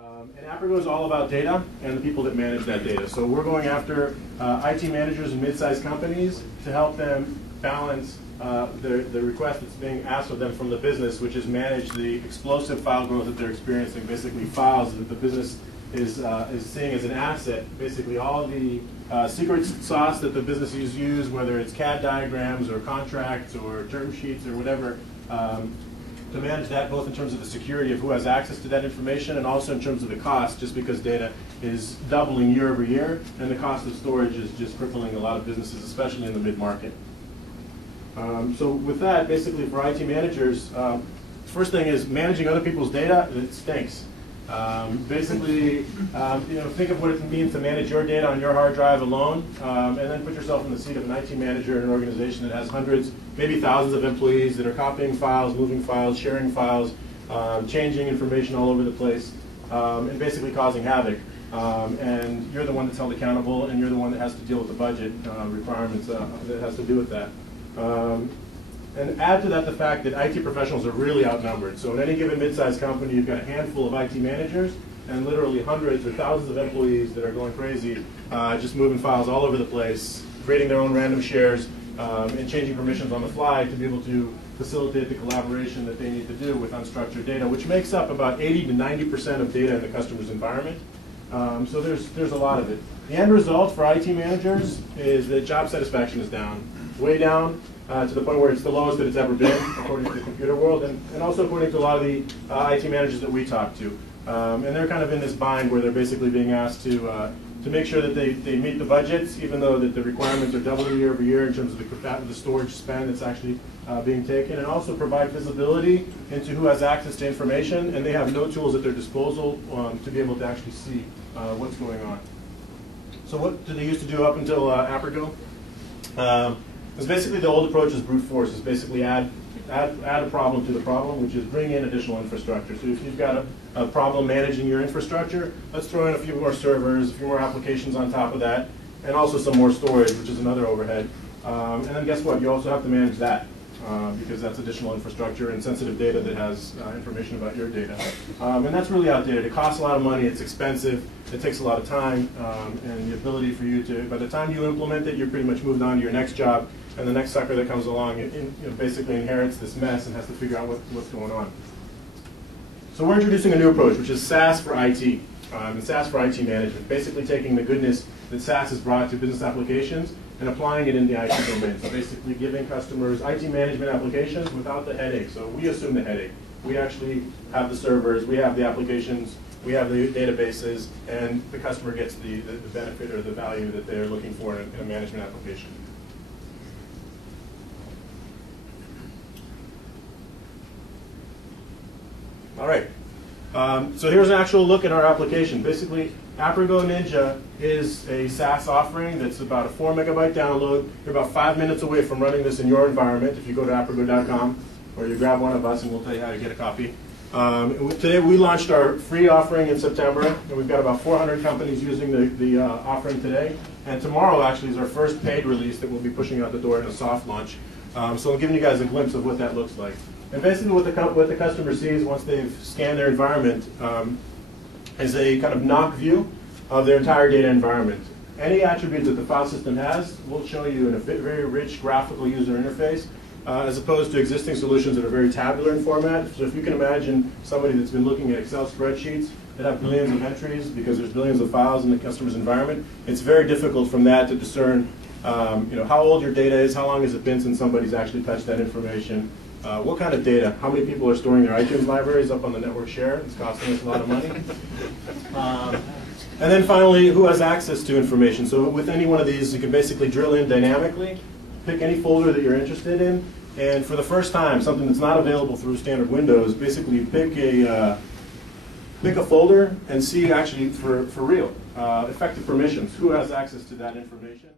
And Aprigo is all about data and the people that manage that data. So we're going after IT managers and mid-sized companies to help them balance the request that's being asked of them from the business, which is manage the explosive file growth that they're experiencing, basically files that the business is seeing as an asset. Basically all the secret sauce that the businesses use, whether it's CAD diagrams or contracts or term sheets or whatever, to manage that both in terms of the security of who has access to that information and also in terms of the cost, just because data is doubling year over year and the cost of storage is just crippling a lot of businesses, especially in the mid-market. So with that, basically for IT managers, first thing is managing other people's data, it stinks. Basically, think of what it means to manage your data on your hard drive alone, and then put yourself in the seat of an IT manager in an organization that has hundreds, maybe thousands of employees that are copying files, moving files, sharing files, changing information all over the place, and basically causing havoc. And you're the one that's held accountable, and you're the one that has to deal with the budget requirements that has to do with that. And add to that the fact that IT professionals are really outnumbered. So in any given mid-sized company, you've got a handful of IT managers and literally hundreds or thousands of employees that are going crazy, just moving files all over the place, creating their own random shares, and changing permissions on the fly to be able to facilitate the collaboration that they need to do with unstructured data, which makes up about 80 to 90% of data in the customer's environment. So there's a lot of it. The end result for IT managers is that job satisfaction is down, way down. To the point where it's the lowest that it's ever been, according to the computer world, and also according to a lot of the IT managers that we talk to. And they're kind of in this bind where they're basically being asked to make sure that they meet the budgets, even though that the requirements are doubling year over year in terms of the storage spend that's actually being taken, and also provide visibility into who has access to information, and they have no tools at their disposal to be able to actually see what's going on. So what did they used to do up until Aprigo? Because basically the old approach is brute force, is basically add a problem to the problem, which is bring in additional infrastructure. So if you've got a problem managing your infrastructure, let's throw in a few more servers, a few more applications on top of that, and also some more storage, which is another overhead. And then guess what? You also have to manage that, because that's additional infrastructure and sensitive data that has information about your data. And that's really outdated. It costs a lot of money, it's expensive, it takes a lot of time, and the ability for you to, by the time you implement it, you're pretty much moved on to your next job, and the next sucker that comes along basically inherits this mess and has to figure out what's going on. So we're introducing a new approach, which is SaaS for IT, and SaaS for IT management, basically taking the goodness that SaaS has brought to business applications and applying it in the IT domain. So basically giving customers IT management applications without the headache. So we assume the headache. We actually have the servers, we have the applications, we have the databases, and the customer gets the benefit or the value that they're looking for in a management application. All right. So here's an actual look at our application. Basically, Aprigo Ninja is a SaaS offering that's about a 4 megabyte download. You're about 5 minutes away from running this in your environment if you go to aprigo.com, or you grab one of us and we'll tell you how to get a copy. Today we launched our free offering in September, and we've got about 400 companies using the offering today. And tomorrow actually is our first paid release that we'll be pushing out the door in a soft launch. So I'm giving you guys a glimpse of what that looks like. And basically what the customer sees once they've scanned their environment is a kind of knock view of their entire data environment. Any attributes that the file system has will show you in a very rich graphical user interface, as opposed to existing solutions that are very tabular in format. So if you can imagine somebody that's been looking at Excel spreadsheets that have billions of entries because there's billions of files in the customer's environment, it's very difficult from that to discern how old your data is, how long has it been since somebody's actually touched that information, what kind of data, how many people are storing their iTunes libraries up on the network share, it's costing us a lot of money. And then finally, who has access to information. So with any one of these, you can basically drill in dynamically, pick any folder that you're interested in, and for the first time, something that's not available through standard Windows, basically pick a folder and see actually for real effective permissions, who has access to that information.